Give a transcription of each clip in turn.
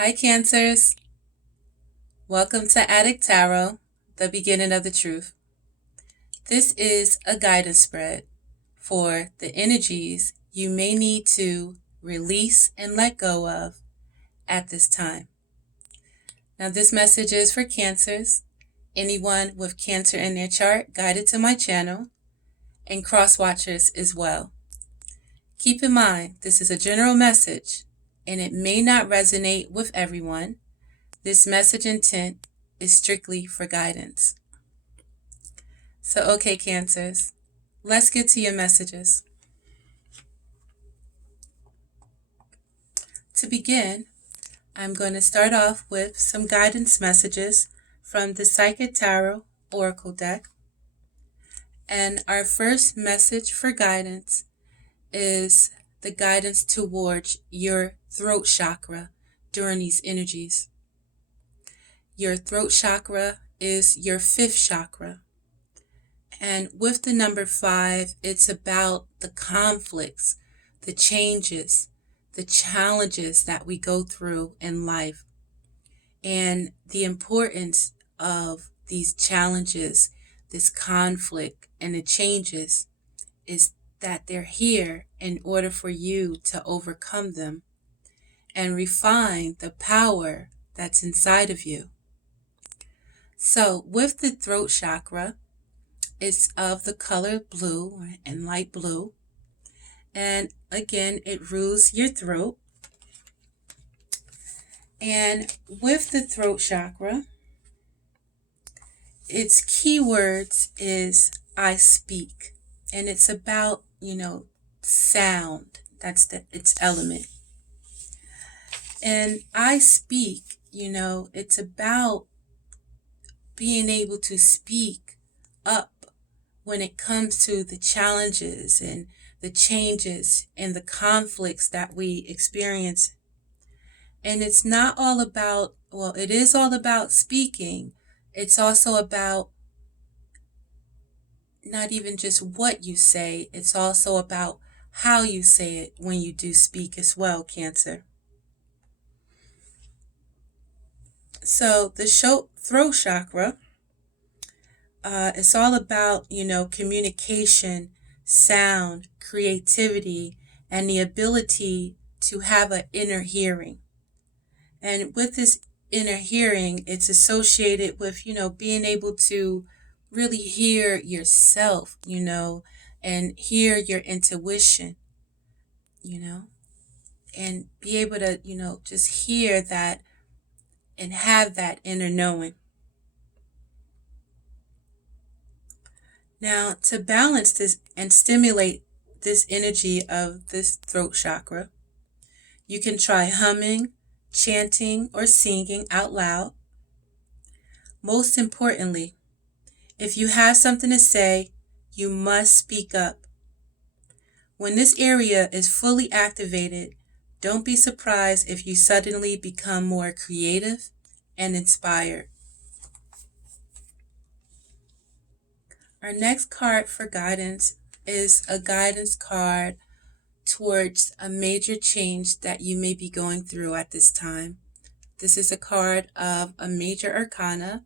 Hi, Cancers. Welcome to Adik Tarot, the beginning of the truth. This is a guidance spread for the energies you may need to release and let go of at this time. Now, this message is for Cancers, anyone with Cancer in their chart guided to my channel, and cross watchers as well. Keep in mind, this is a general message and it may not resonate with everyone. This message intent is strictly for guidance. So, okay, Cancers, let's get to your messages. To begin, I'm going to start off with some guidance messages from the Psychic Tarot Oracle deck. And our first message for guidance is the guidance towards your throat chakra during these energies. Your throat chakra is your fifth chakra. And with the number 5, it's about the conflicts, the changes, the challenges that we go through in life, and the importance of these challenges, this conflict, and the changes is that they're here in order for you to overcome them and refine the power that's inside of you. So with the throat chakra, it's of the color blue and light blue. And again, it rules your throat. And with the throat chakra, its keywords is I speak. And it's about, sound. That's its element. And I speak, it's about being able to speak up when it comes to the challenges and the changes and the conflicts that we experience. And it's not all about, it is all about speaking. It's also about not even just what you say, it's also about how you say it when you do speak as well, Cancer. So the throat chakra, it's all about, communication, sound, creativity, and the ability to have an inner hearing. And with this inner hearing, it's associated with, being able to really hear yourself, and hear your intuition, and be able to, just hear that and have that inner knowing. Now, to balance this and stimulate this energy of this throat chakra, you can try humming, chanting, or singing out loud. Most importantly, if you have something to say, you must speak up. When this area is fully activated, don't be surprised if you suddenly become more creative and inspired. Our next card for guidance is a guidance card towards a major change that you may be going through at this time. This is a card of a major arcana,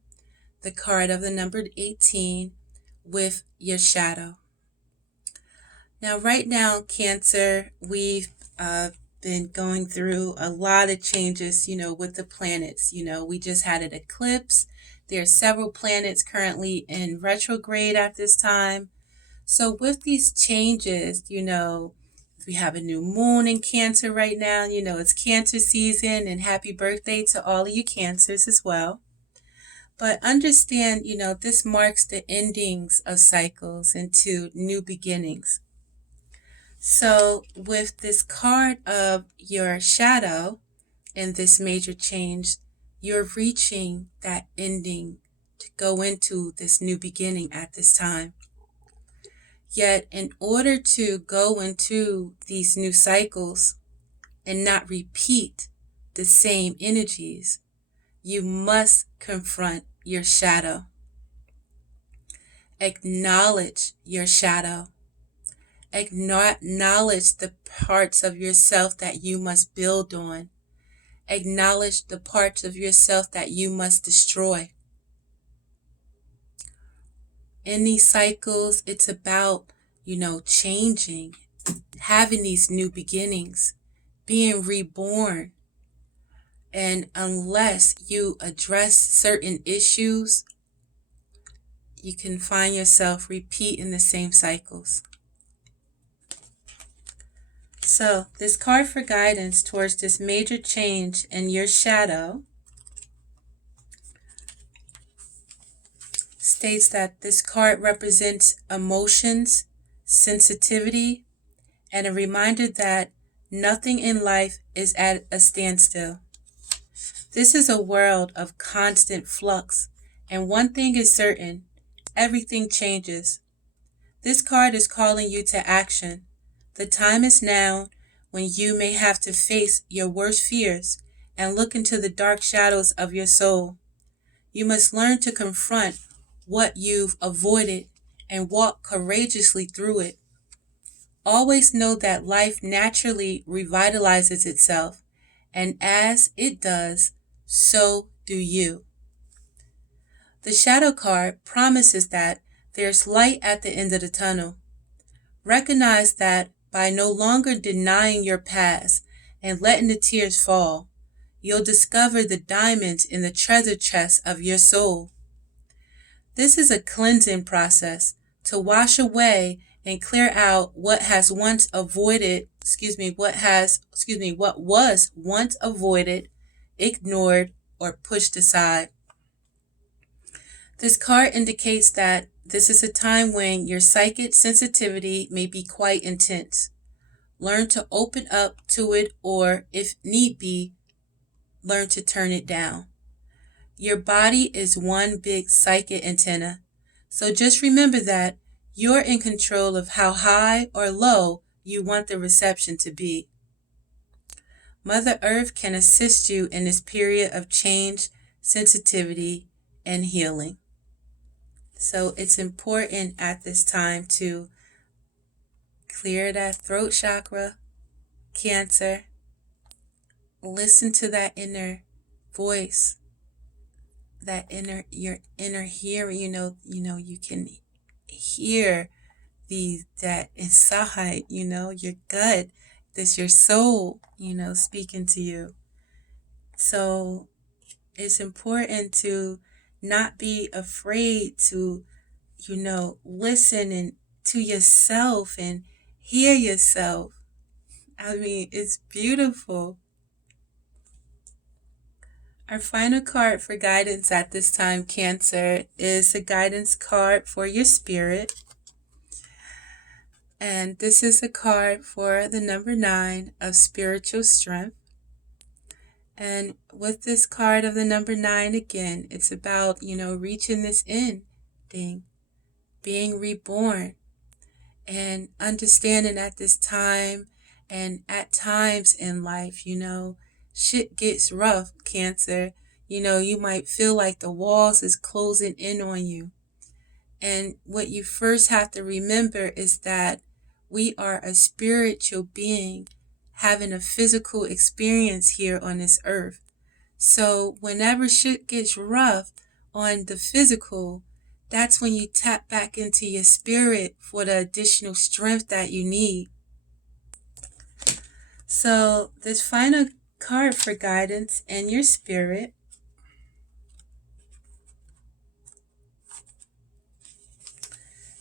the card of the number 18 with your shadow. Now, right now, Cancer, we've been going through a lot of changes, with the planets. We just had an eclipse. There are several planets currently in retrograde at this time. So with these changes, we have a new moon in Cancer right now. It's Cancer season, and happy birthday to all of you Cancers as well. But understand, this marks the endings of cycles into new beginnings. So with this card of your shadow and this major change, you're reaching that ending to go into this new beginning at this time. Yet in order to go into these new cycles and not repeat the same energies, you must confront your shadow. Acknowledge your shadow. Acknowledge the parts of yourself that you must build on. Acknowledge the parts of yourself that you must destroy. In these cycles, it's about, changing, having these new beginnings, being reborn. And unless you address certain issues, you can find yourself repeating the same cycles. So, this card for guidance towards this major change in your shadow states that this card represents emotions, sensitivity, and a reminder that nothing in life is at a standstill. This is a world of constant flux, and one thing is certain, everything changes. This card is calling you to action. The time is now when you may have to face your worst fears and look into the dark shadows of your soul. You must learn to confront what you've avoided and walk courageously through it. Always know that life naturally revitalizes itself, and as it does, so do you. The shadow card promises that there's light at the end of the tunnel. Recognize that by no longer denying your past and letting the tears fall, you'll discover the diamonds in the treasure chest of your soul. This is a cleansing process to wash away and clear out what was once avoided, ignored, or pushed aside. This card indicates that this is a time when your psychic sensitivity may be quite intense. Learn to open up to it, or if need be, learn to turn it down. Your body is one big psychic antenna, so just remember that you're in control of how high or low you want the reception to be. Mother Earth can assist you in this period of change, sensitivity, and healing. So it's important at this time to clear that throat chakra, Cancer. Listen to that inner voice, your inner hearing. You can hear that inside, your gut. That's your soul, speaking to you. So it's important to not be afraid to, listen and to yourself and hear yourself. I mean, it's beautiful. Our final card for guidance at this time, Cancer, is a guidance card for your spirit. And this is a card for the number 9 of spiritual strength. And with this card of the number 9, again, it's about, reaching this end thing, being reborn, and understanding at this time and at times in life, shit gets rough, Cancer. You might feel like the walls is closing in on you. And what you first have to remember is that we are a spiritual being having a physical experience here on this earth. So whenever shit gets rough on the physical, that's when you tap back into your spirit for the additional strength that you need. So this final card for guidance and your spirit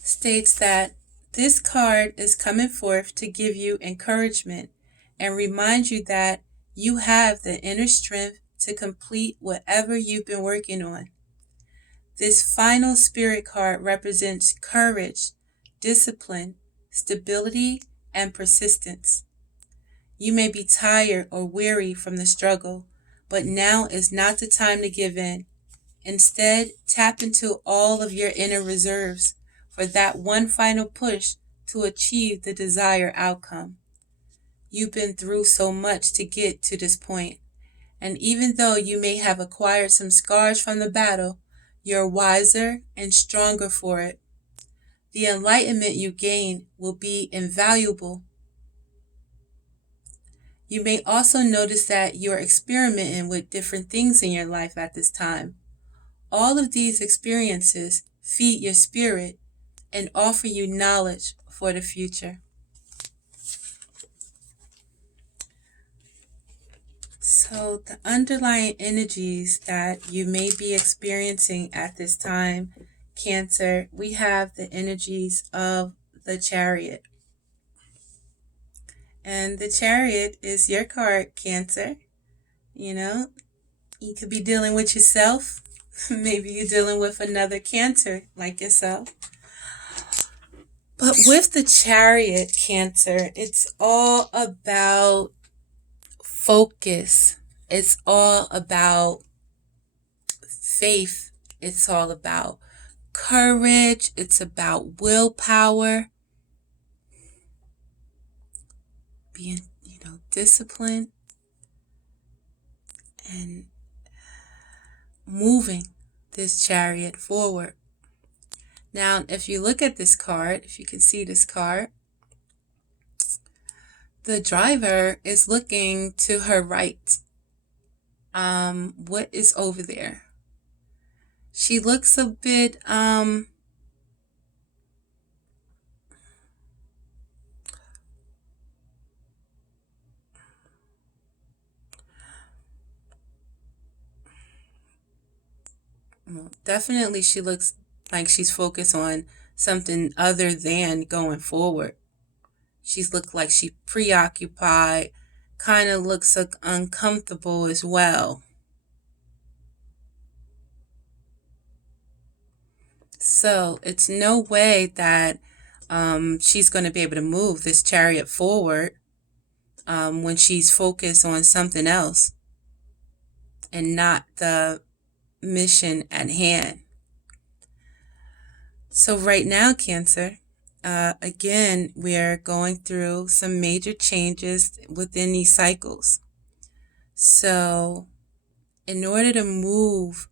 states that this card is coming forth to give you encouragement and remind you that you have the inner strength to complete whatever you've been working on. This final spirit card represents courage, discipline, stability, and persistence. You may be tired or weary from the struggle, but now is not the time to give in. Instead, tap into all of your inner reserves for that one final push to achieve the desired outcome. You've been through so much to get to this point, and even though you may have acquired some scars from the battle, you're wiser and stronger for it. The enlightenment you gain will be invaluable. You may also notice that you're experimenting with different things in your life at this time. All of these experiences feed your spirit and offer you knowledge for the future. So, the underlying energies that you may be experiencing at this time, Cancer, we have the energies of the Chariot. And the Chariot is your card, Cancer. You know, you could be dealing with yourself. Maybe you're dealing with another Cancer like yourself. But with the Chariot, Cancer, it's all about focus. It's all about faith. It's all about courage. It's about willpower. Being, disciplined and moving this Chariot forward. Now, if you look at this card, if you can see this card, the driver is looking to her right. What is over there? She looks a bit, definitely she looks like she's focused on something other than going forward. She's looked like she's preoccupied, kind of looks uncomfortable as well. So it's no way that she's going to be able to move this Chariot forward when she's focused on something else and not the mission at hand. So right now, Cancer, again, we're going through some major changes within these cycles. So in order to move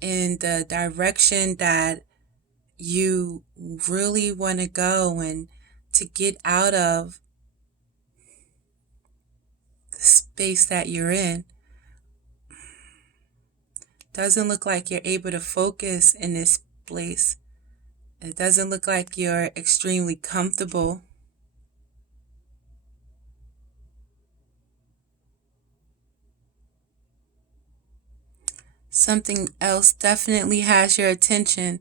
in the direction that you really want to go and to get out of the space that you're in, doesn't look like you're able to focus in this place. It doesn't look like you're extremely comfortable. Something else definitely has your attention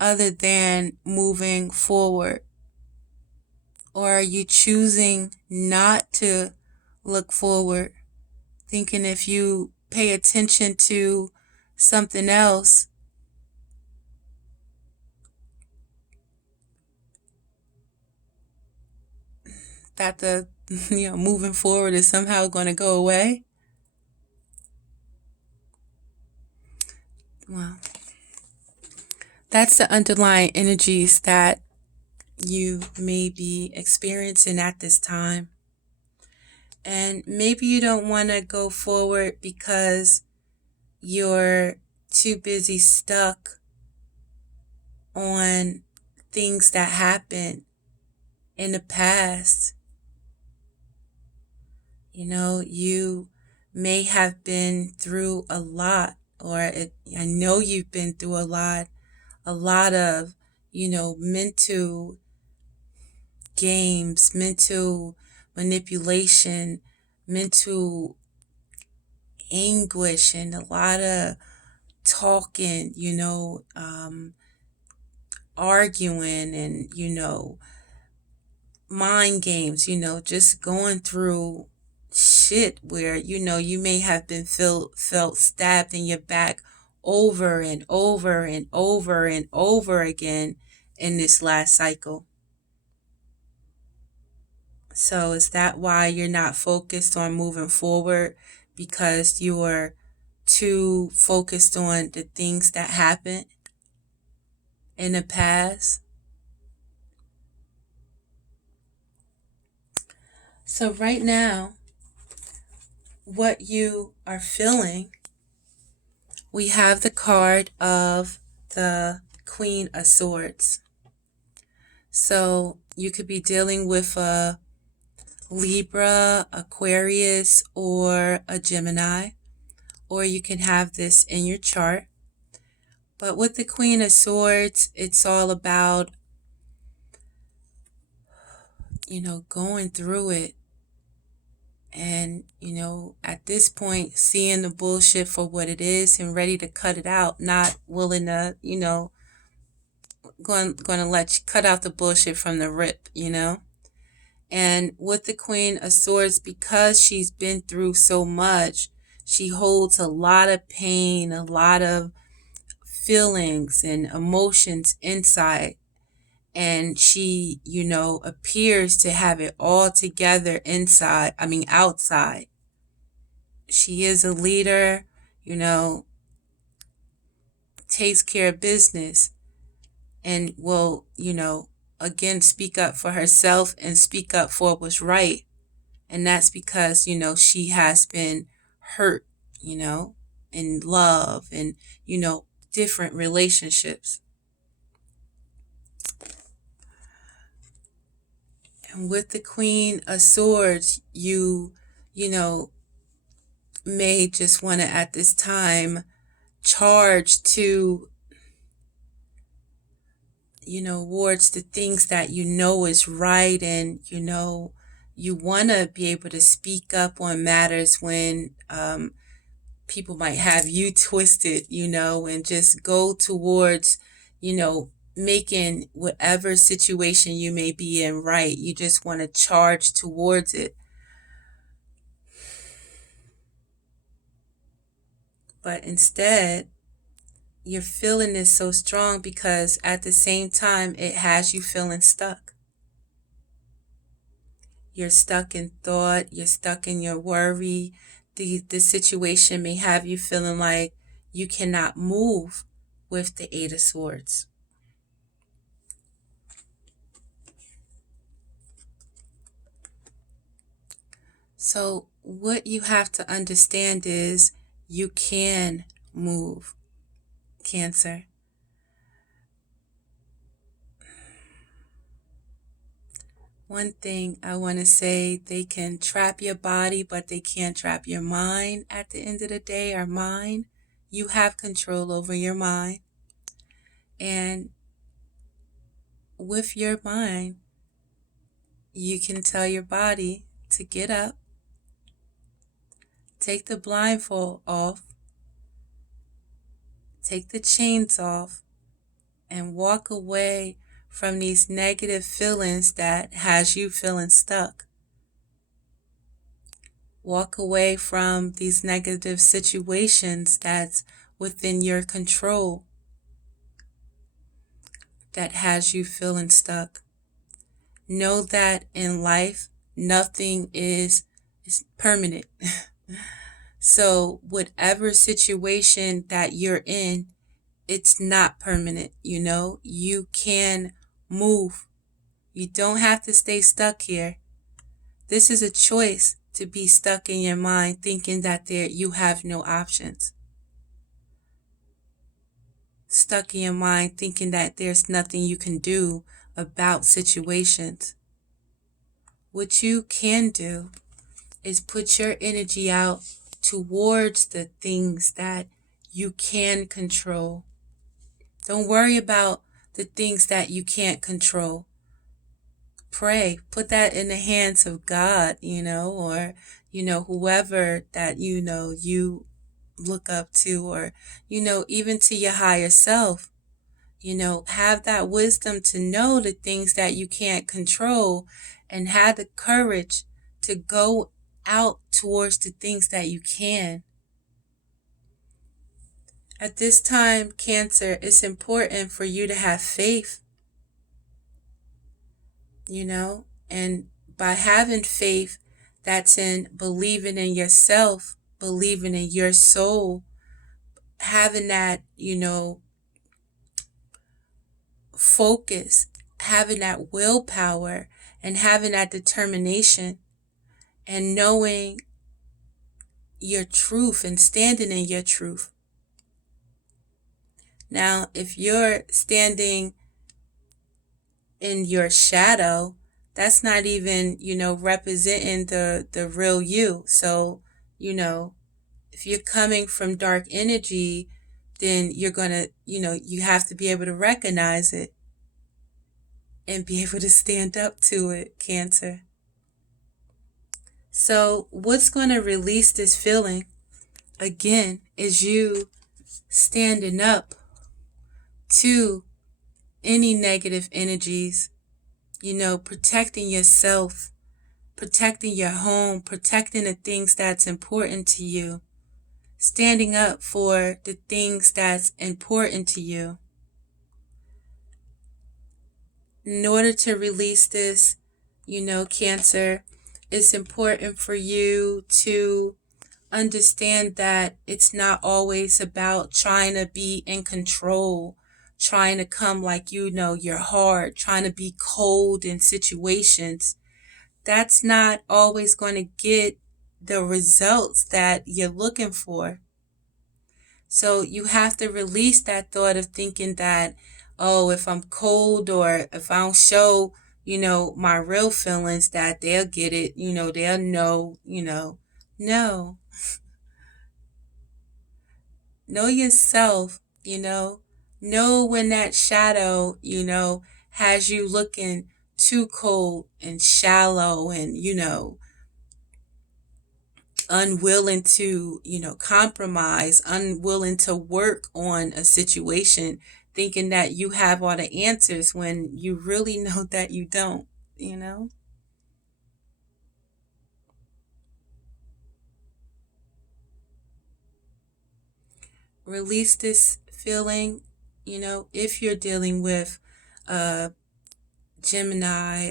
other than moving forward. Or are you choosing not to look forward, thinking if you pay attention to something else, that the moving forward is somehow going to go away? Well, that's the underlying energies that you may be experiencing at this time. And maybe you don't want to go forward because you're too busy stuck on things that happened in the past. You may have been through a lot, or I know you've been through a lot of, mental games, mental manipulation, mental anguish, and a lot of talking, arguing and, mind games, just going through shit where, you may have been felt stabbed in your back over and over and over and over again in this last cycle. So is that why you're not focused on moving forward? Because you're too focused on the things that happened in the past? So right now, what you are feeling, we have the card of the Queen of Swords. So you could be dealing with a Libra, Aquarius, or a Gemini, or you can have this in your chart. But with the Queen of Swords, it's all about, going through it. And, at this point, seeing the bullshit for what it is and ready to cut it out, not willing to, going to let you cut out the bullshit from the rip, And with the Queen of Swords, because she's been through so much, she holds a lot of pain, a lot of feelings and emotions inside. And she, appears to have it all together outside. She is a leader, takes care of business, and will, again, speak up for herself and speak up for what's right. And that's because, she has been hurt, in love and, different relationships. And with the Queen of Swords, you may just want to at this time charge to, towards the things that is right, and you want to be able to speak up on matters when people might have you twisted, and just go towards, making whatever situation you may be in right. You just want to charge towards it. But instead, you're feeling this so strong because at the same time, it has you feeling stuck. You're stuck in thought. You're stuck in your worry. The situation may have you feeling like you cannot move with the Eight of Swords. So what you have to understand is you can move, Cancer. One thing I want to say, they can trap your body, but they can't trap your mind at the end of the day, or mind. You have control over your mind. And with your mind, you can tell your body to get up, take the blindfold off, take the chains off, and walk away from these negative feelings that has you feeling stuck. Walk away from these negative situations that's within your control that has you feeling stuck. Know that in life, nothing is permanent. So whatever situation that you're in, it's not permanent, You can move. You don't have to stay stuck here. This is a choice to be stuck in your mind thinking that you have no options. Stuck in your mind thinking that there's nothing you can do about situations. What you can do is put your energy out towards the things that you can control. Don't worry about the things that you can't control. Pray. Put that in the hands of God, or, whoever that, you look up to, or, even to your higher self. Have that wisdom to know the things that you can't control, and have the courage to go out towards the things that you can. At this time, Cancer, it's important for you to have faith, and by having faith, that's in believing in yourself, believing in your soul, having that, focus, having that willpower, and having that determination, and knowing your truth and standing in your truth. Now, if you're standing in your shadow, that's not even, representing the real you. So, if you're coming from dark energy, then you're going to, you have to be able to recognize it and be able to stand up to it, Cancer. So, what's going to release this feeling again is you standing up to any negative energies, protecting yourself, protecting your home, protecting the things that's important to you, standing up for the things that's important to you. In order to release this, Cancer, it's important for you to understand that it's not always about trying to be in control, trying to come like you're hard, trying to be cold in situations. That's not always going to get the results that you're looking for. So you have to release that thought of thinking that, oh, if I'm cold or if I don't show, my real feelings, that they'll get it, they'll know. No. Know yourself, know when that shadow, has you looking too cold and shallow and, unwilling to, compromise, unwilling to work on a situation, thinking that you have all the answers when you really know that you don't. Release this feeling, if you're dealing with Gemini,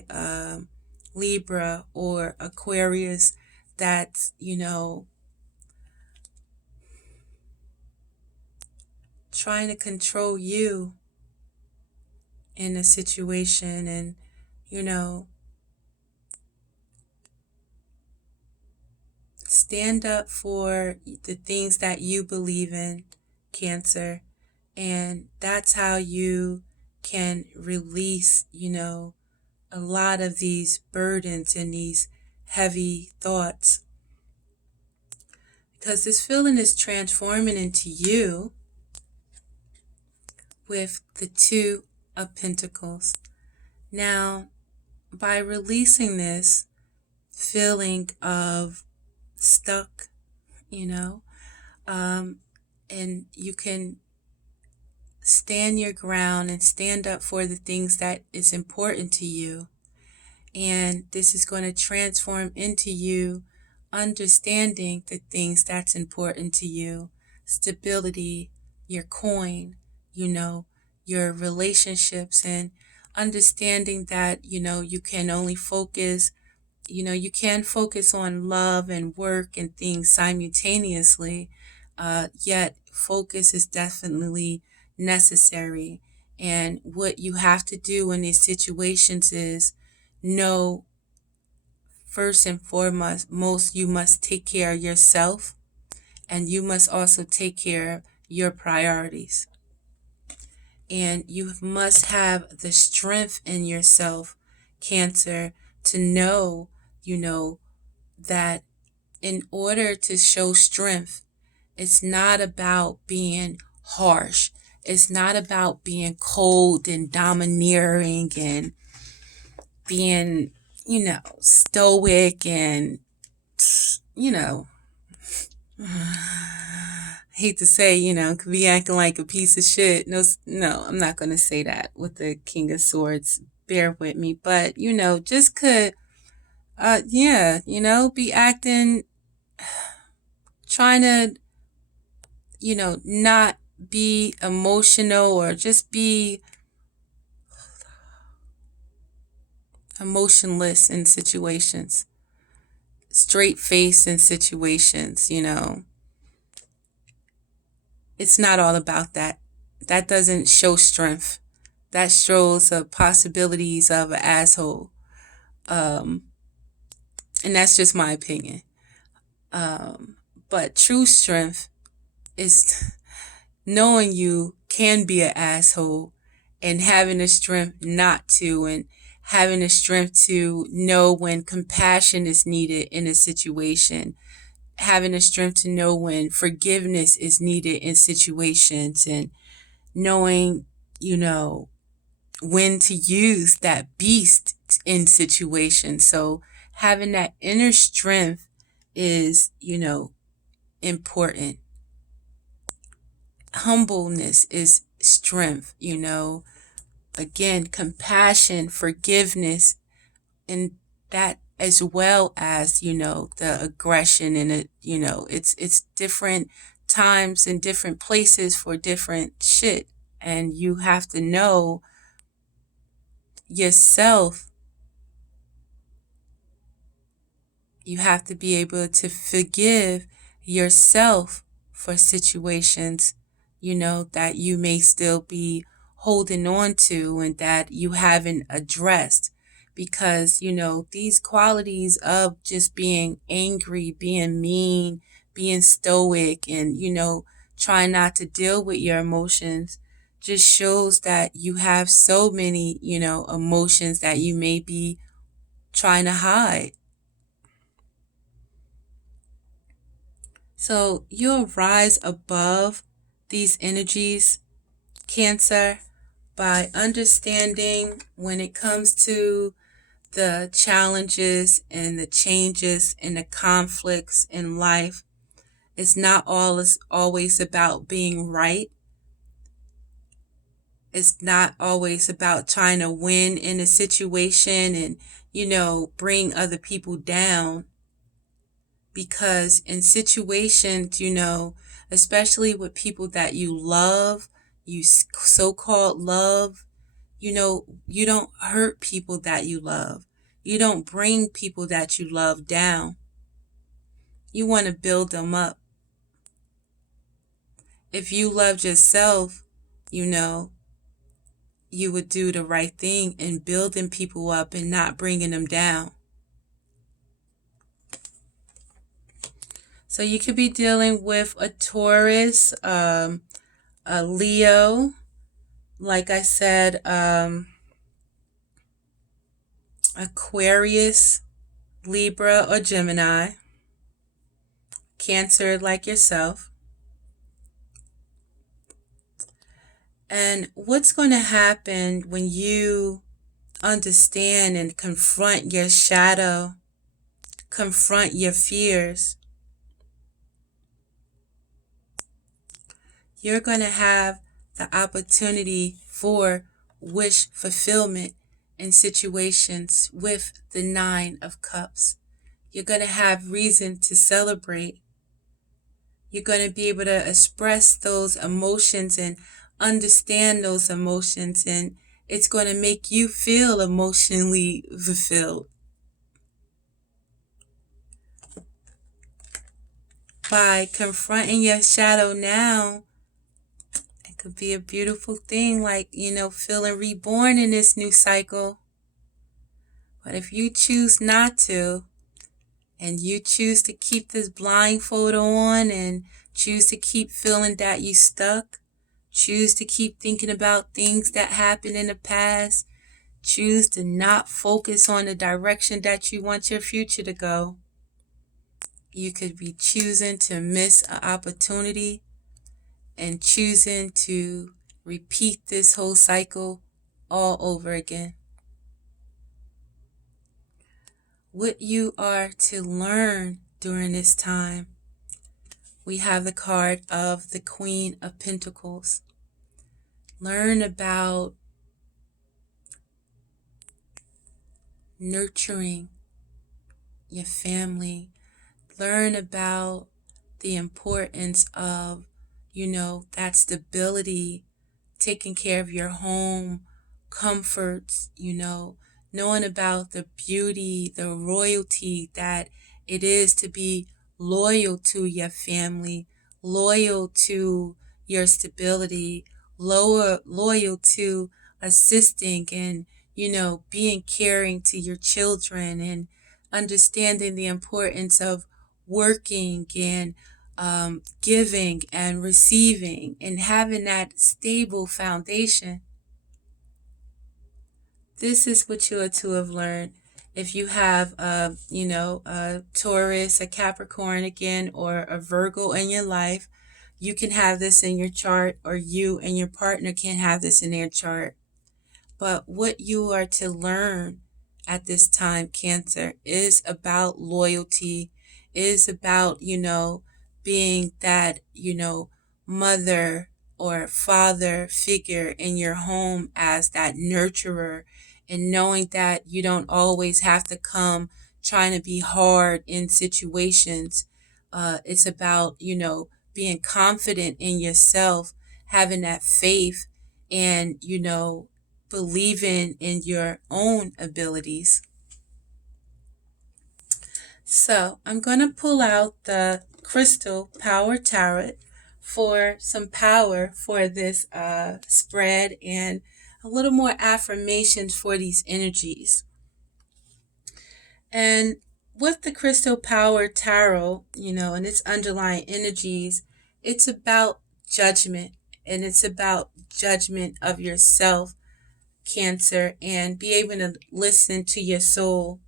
Libra, or Aquarius, that's, trying to control you in a situation and, stand up for the things that you believe in, Cancer. And that's how you can release, a lot of these burdens and these heavy thoughts. Because this feeling is transforming into you with the Two of Pentacles. Now, by releasing this feeling of stuck, and you can stand your ground and stand up for the things that is important to you. And this is going to transform into you understanding the things that's important to you. Stability, your coin, your relationships, and understanding that, you can only focus, you can focus on love and work and things simultaneously, yet focus is definitely necessary. And what you have to do in these situations is know, first and foremost, you must take care of yourself, and you must also take care of your priorities. And you must have the strength in yourself, Cancer, to know, that in order to show strength, it's not about being harsh. It's not about being cold and domineering and being, stoic and, hate to say, could be acting like a piece of shit. No, I'm not going to say that with the King of Swords. Bear with me. But, just could, be acting, trying to, not be emotional or just be emotionless in situations, straight face in situations, It's not all about that. That doesn't show strength. That shows the possibilities of an asshole. And that's just my opinion. But true strength is knowing you can be an asshole and having the strength not to, and having the strength to know when compassion is needed in a situation, having the strength to know when forgiveness is needed in situations, and knowing, when to use that beast in situations. So having that inner strength is, important. Humbleness is strength, again, compassion, forgiveness, and that, as well as, the aggression, and it's different times and different places for different shit. And you have to know yourself. You have to be able to forgive yourself for situations, that you may still be holding on to and that you haven't addressed. Because, these qualities of just being angry, being mean, being stoic, and, trying not to deal with your emotions just shows that you have so many, emotions that you may be trying to hide. So you'll rise above these energies, Cancer, by understanding when it comes to the challenges and the changes and the conflicts in life. It's not always about being right. It's not always about trying to win in a situation and, bring other people down. Because in situations, especially with people that you love, you so-called love, you don't hurt people that you love. You don't bring people that you love down. You want to build them up. If you loved yourself, you would do the right thing in building people up and not bringing them down. So you could be dealing with a Taurus, a Leo, like I said, Aquarius, Libra, or Gemini, Cancer like yourself. And what's going to happen when you understand and confront your shadow, confront your fears? You're going to have the opportunity for wish fulfillment in situations with the Nine of Cups. You're going to have reason to celebrate. You're going to be able to express those emotions and understand those emotions, and it's going to make you feel emotionally fulfilled. By confronting your shadow now, it could be a beautiful thing, like, feeling reborn in this new cycle. But if you choose not to, and you choose to keep this blindfold on and choose to keep feeling that you stuck, choose to keep thinking about things that happened in the past, choose to not focus on the direction that you want your future to go, you could be choosing to miss an opportunity and choosing to repeat this whole cycle all over again. What you are to learn during this time, we have the card of the Queen of Pentacles. Learn about nurturing your family. Learn about the importance of, that stability, taking care of your home, comforts, knowing about the beauty, the royalty that it is to be loyal to your family, loyal to your stability, loyal to assisting and, being caring to your children, and understanding the importance of working and giving and receiving and having that stable foundation. This is what you are to have learned. If you have, a Taurus, a Capricorn again, or a Virgo in your life, you can have this in your chart, or you and your partner can have this in their chart. But what you are to learn at this time, Cancer, is about loyalty, is about, being that, mother or father figure in your home as that nurturer, and knowing that you don't always have to come trying to be hard in situations. It's about, being confident in yourself, having that faith, and, believing in your own abilities. So I'm going to pull out the Crystal Power Tarot for some power for this spread, and a little more affirmations for these energies. And with the Crystal Power Tarot, and its underlying energies, it's about judgment, and it's about judgment of yourself, Cancer, and be able to listen to your soul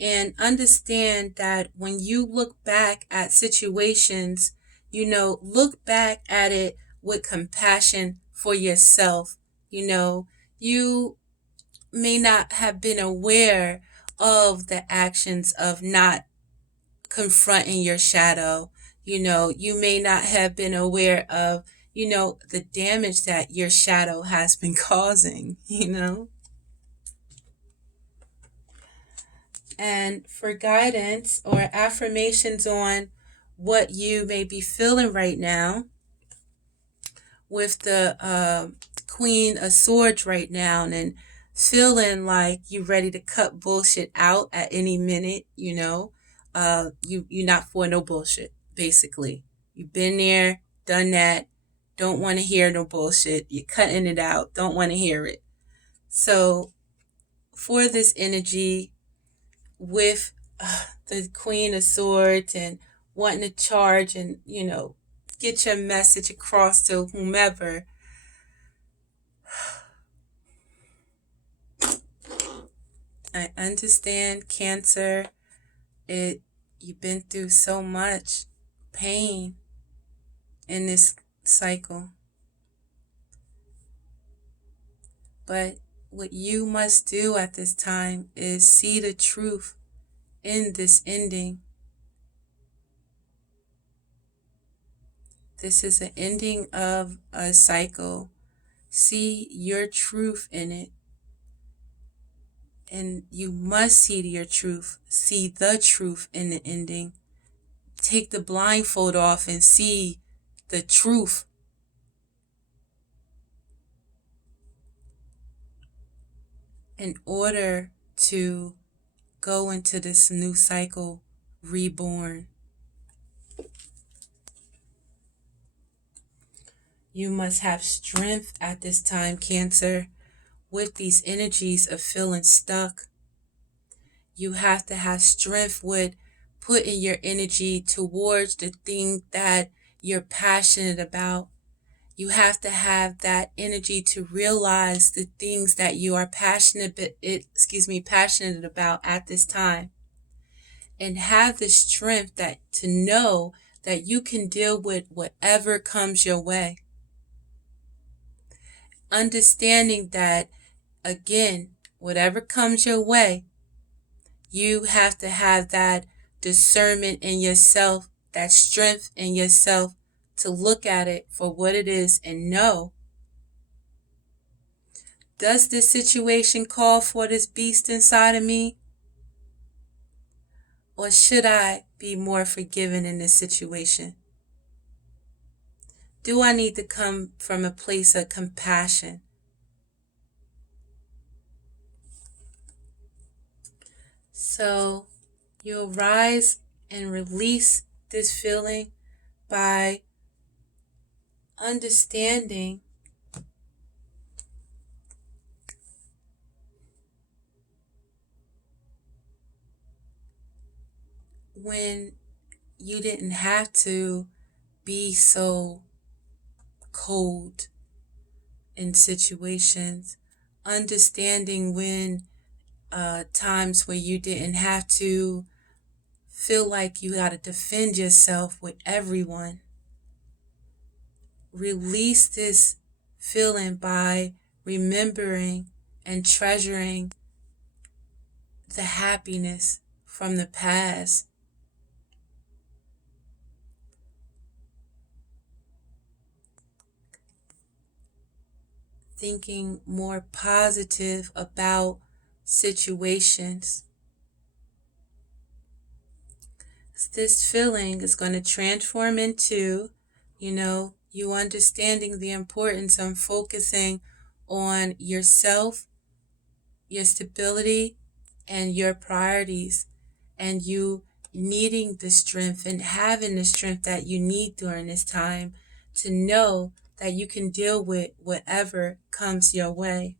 and understand that when you look back at situations, look back at it with compassion for yourself. You may not have been aware of the actions of not confronting your shadow. You may not have been aware of, the damage that your shadow has been causing. And for guidance or affirmations on what you may be feeling right now, with the Queen of Swords right now, and feeling like you're ready to cut bullshit out at any minute, you're not for no bullshit, basically. You've been there, done that, don't want to hear no bullshit. You're cutting it out, don't want to hear it. So for this energy, with the Queen of Swords, and wanting to charge and, get your message across to whomever, I understand, Cancer. You've been through so much pain in this cycle. But what you must do at this time is see the truth in this ending. This is an ending of a cycle. See your truth in it. And you must see your truth. See the truth in the ending. Take the blindfold off and see the truth. In order to go into this new cycle reborn. You must have strength at this time, Cancer, with these energies of feeling stuck. You have to have strength with putting your energy towards the thing that you're passionate about. You have to have that energy to realize the things that you are passionate about at this time. And have the strength to know that you can deal with whatever comes your way. Understanding that, again, whatever comes your way, you have to have that discernment in yourself, that strength in yourself, to look at it for what it is and know, does this situation call for this beast inside of me? Or should I be more forgiving in this situation? Do I need to come from a place of compassion? So you'll rise and release this feeling by understanding when you didn't have to be so cold in situations, understanding when times where you didn't have to feel like you got to defend yourself with everyone. Release this feeling by remembering and treasuring the happiness from the past. Thinking more positive about situations. This feeling is going to transform into, you understanding the importance of focusing on yourself, your stability, and your priorities, and you needing the strength and having the strength that you need during this time to know that you can deal with whatever comes your way.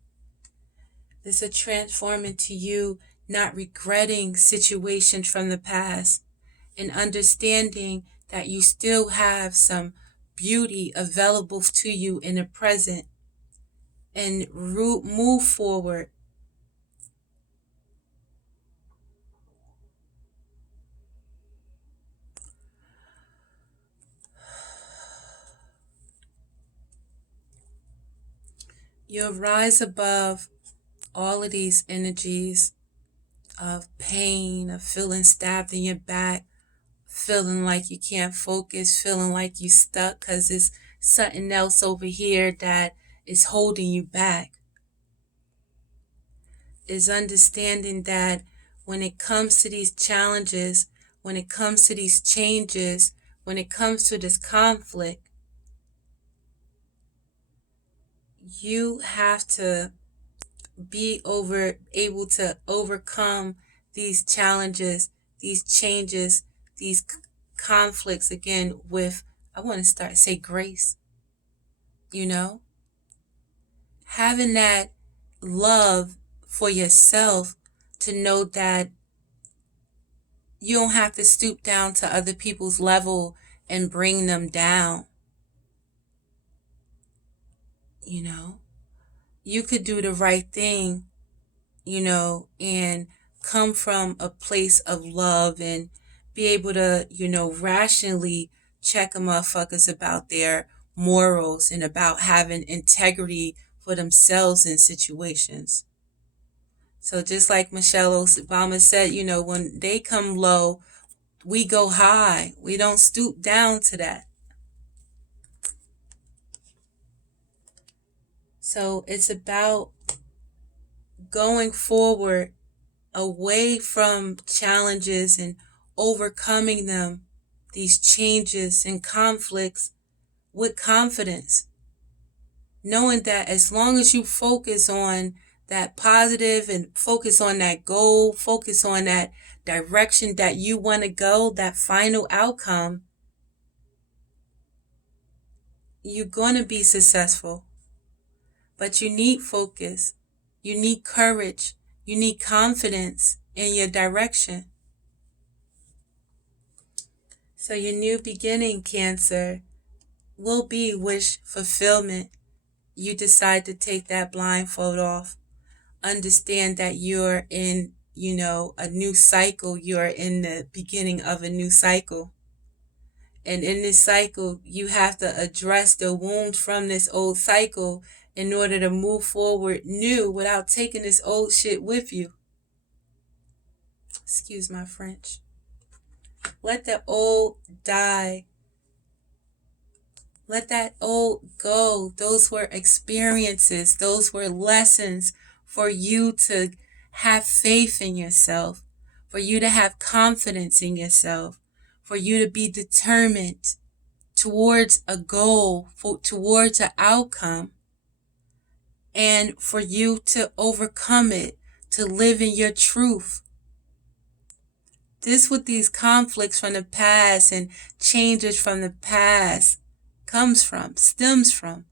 This will transform into you not regretting situations from the past and understanding that you still have some beauty available to you in the present and move forward. You'll rise above all of these energies of pain, of feeling stabbed in your back, feeling like you can't focus, feeling like you stuck because it's something else over here that is holding you back. Is understanding that when it comes to these challenges, when it comes to these changes, when it comes to this conflict, you have to be able to overcome these challenges, these changes, these conflicts again with, I want to say grace. Having that love for yourself to know that you don't have to stoop down to other people's level and bring them down. You could do the right thing, and come from a place of love and be able to, rationally check a motherfuckers about their morals and about having integrity for themselves in situations. So just like Michelle Obama said, when they come low, we go high. We don't stoop down to that. So it's about going forward away from challenges and overcoming them, these changes and conflicts with confidence. Knowing that as long as you focus on that positive and focus on that goal, focus on that direction that you want to go, that final outcome, you're going to be successful. But you need focus, you need courage, you need confidence in your direction. So your new beginning, Cancer, will be wish fulfillment. You decide to take that blindfold off. Understand that you're in, a new cycle. You're in the beginning of a new cycle. And in this cycle, you have to address the wounds from this old cycle in order to move forward new without taking this old shit with you. Excuse my French. Let the old die. Let that old go. Those were experiences. Those were lessons for you to have faith in yourself, for you to have confidence in yourself, for you to be determined towards a goal, towards an outcome, and for you to overcome it, to live in your truth. This what these conflicts from the past and changes from the past stems from.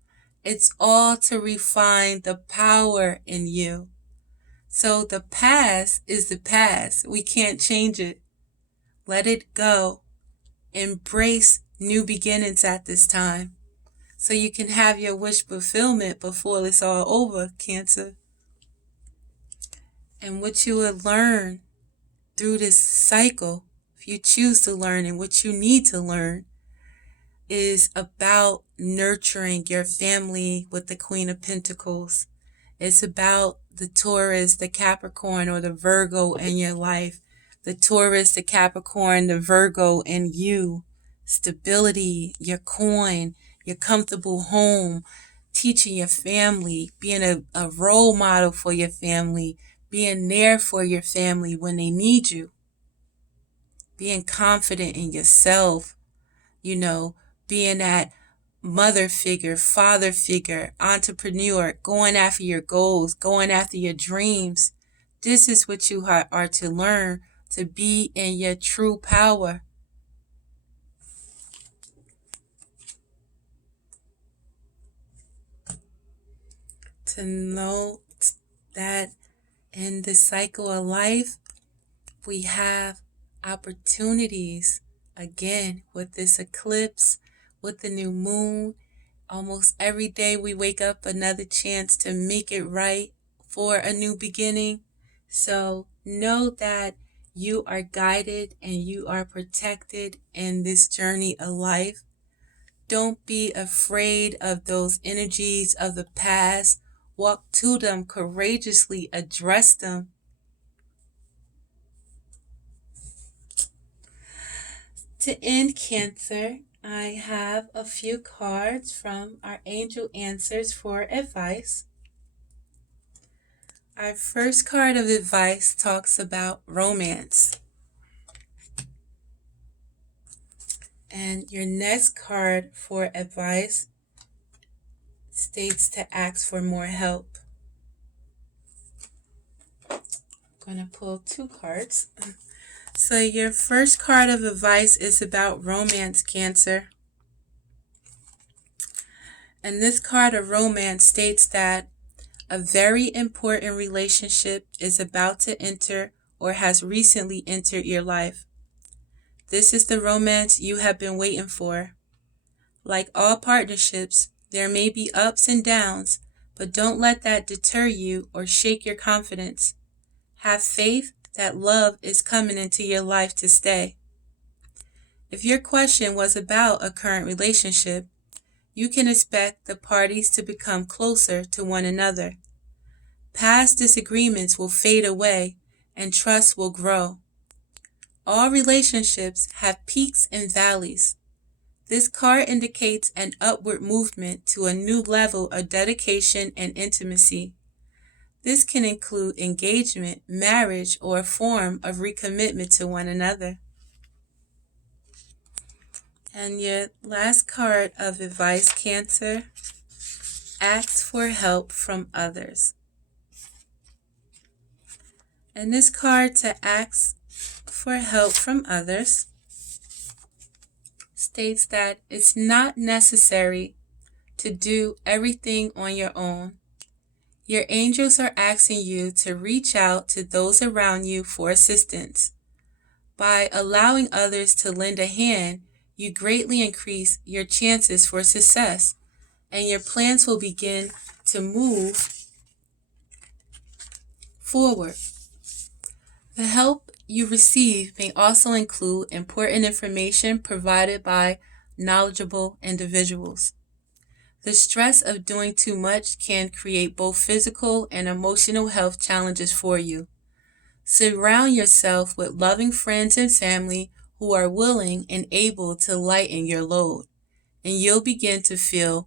It's all to refine the power in you. So the past is the past. We can't change it. Let it go. Embrace new beginnings at this time so you can have your wish fulfillment before it's all over, Cancer. And what you will learn through this cycle, if you choose to learn, and what you need to learn, is about nurturing your family with the Queen of Pentacles. It's about the Taurus, the Capricorn, or the Virgo in your life. The Taurus, the Capricorn, the Virgo in you. Stability, your coin, your comfortable home, teaching your family, being a role model for your family, being there for your family when they need you, being confident in yourself, being that mother figure, father figure, entrepreneur, going after your goals, going after your dreams. This is what you are to learn to be in your true power. To know that in the cycle of life, we have opportunities. Again, with this eclipse, with the new moon, almost every day we wake up another chance to make it right for a new beginning. So know that you are guided and you are protected in this journey of life. Don't be afraid of those energies of the past. Walk to them courageously, address them. To end Cancer, I have a few cards from our angel answers for advice. Our first card of advice talks about romance. And your next card for advice states to ask for more help. I'm going to pull 2 cards. So your first card of advice is about romance, Cancer. And this card of romance states that a very important relationship is about to enter or has recently entered your life. This is the romance you have been waiting for. Like all partnerships, there may be ups and downs, but don't let that deter you or shake your confidence. Have faith that love is coming into your life to stay. If your question was about a current relationship, you can expect the parties to become closer to one another. Past disagreements will fade away and trust will grow. All relationships have peaks and valleys. This card indicates an upward movement to a new level of dedication and intimacy. This can include engagement, marriage, or a form of recommitment to one another. And your last card of advice, Cancer, ask for help from others. And this card, to ask for help from others, states that it's not necessary to do everything on your own. Your angels are asking you to reach out to those around you for assistance. By allowing others to lend a hand, you greatly increase your chances for success, and your plans will begin to move forward. The help you receive may also include important information provided by knowledgeable individuals. The stress of doing too much can create both physical and emotional health challenges for you. Surround yourself with loving friends and family who are willing and able to lighten your load, and you'll begin to feel